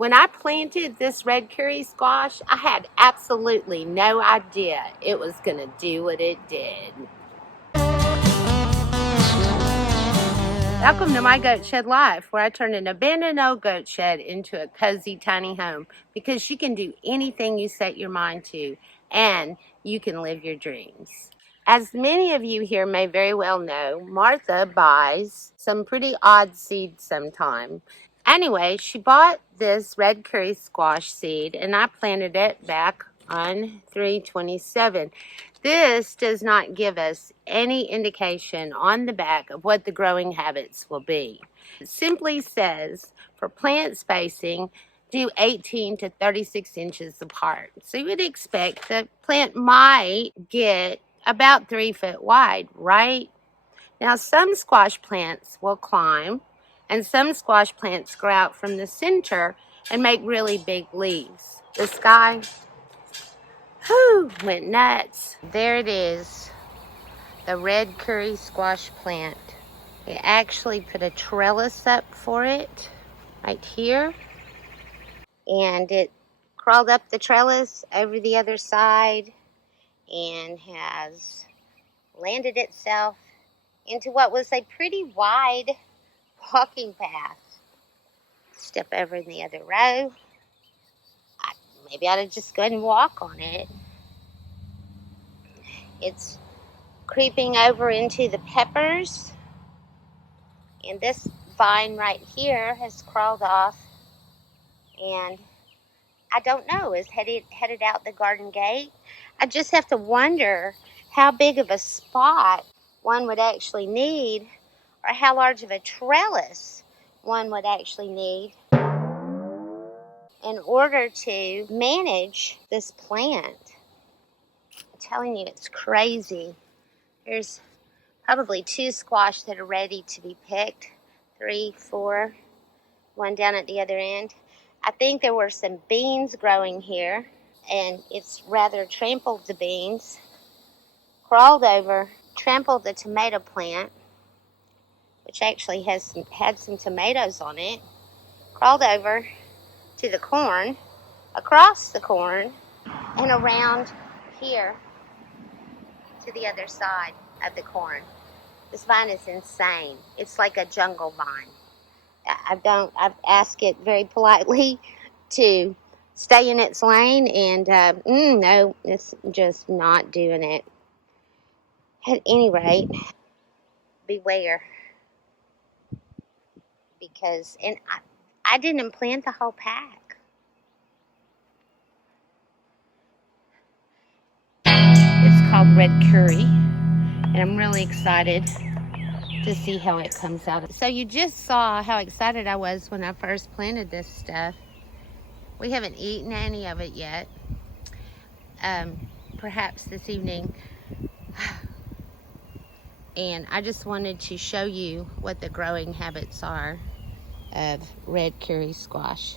When I planted this red curry squash, I had absolutely no idea it was going to do what it did. Welcome to my goat shed life, where I turn an abandoned old goat shed into a cozy tiny home, because you can do anything you set your mind to, and you can live your dreams. As many of you here may very well know, Martha buys some pretty odd seeds sometime. Anyway, she bought this red curry squash seed, and I planted it back on 3/27. This does not give us any indication on the back of what the growing habits will be. It simply says, for plant spacing, do 18 to 36 inches apart. So you would expect the plant might get about 3 foot wide, right? Now, some squash plants will climb, and some squash plants grow out from the center and make really big leaves. This guy, went nuts. There it is, the red curry squash plant. They actually put a trellis up for it right here, and it crawled up the trellis over the other side and has landed itself into what was a pretty wide walking path. Step over in the other row. Maybe I ought to just go ahead and walk on it. It's creeping over into the peppers. And this vine right here has crawled off, and I don't know, is headed out the garden gate. I just have to wonder how big of a spot one would actually need, or how large of a trellis one would actually need in order to manage this plant. I'm telling you, it's crazy. There's probably 2 squash that are ready to be picked. 3, 4, one down at the other end. I think there were some beans growing here, and it's rather trampled the beans, crawled over, trampled the tomato plant, which actually had some tomatoes on it, crawled over to the corn, across the corn, and around here to the other side of the corn. This vine is insane. It's like a jungle vine. I've asked it very politely to stay in its lane, and no, it's just not doing it. At any rate, beware. Because, and I didn't plant the whole pack. It's called Red Kuri, and I'm really excited to see how it comes out. So you just saw how excited I was when I first planted this stuff. We haven't eaten any of it yet. Perhaps this evening. And I just wanted to show you what the growing habits are of red curry squash.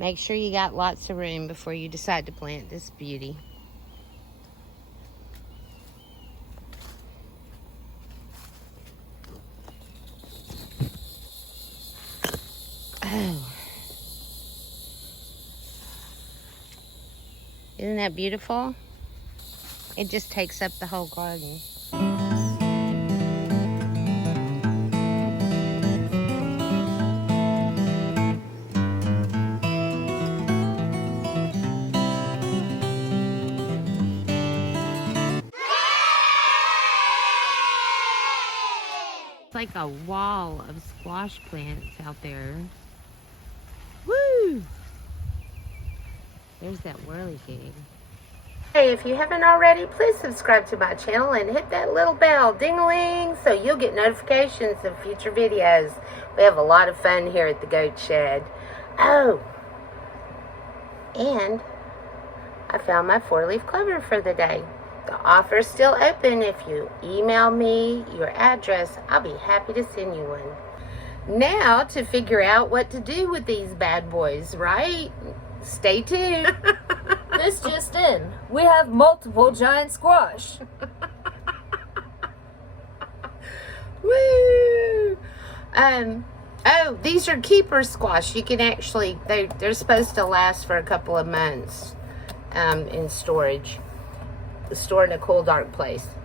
Make sure you got lots of room before you decide to plant this beauty. Oh. Isn't that beautiful? It just takes up the whole garden. It's like a wall of squash plants out there. Woo! There's that whirligig. Hey, if you haven't already, please subscribe to my channel and hit that little bell, ding-a-ling, so you'll get notifications of future videos. We have a lot of fun here at the Goat Shed. Oh, and I found my 4-leaf clover for the day. The offer's still open. If you email me your address, I'll be happy to send you one. Now to figure out what to do with these bad boys, right? Stay tuned. This just in. We have multiple giant squash. Woo! Oh, these are keeper squash. You can actually, they're supposed to last for a couple of months in storage. Store in a cool, dark place.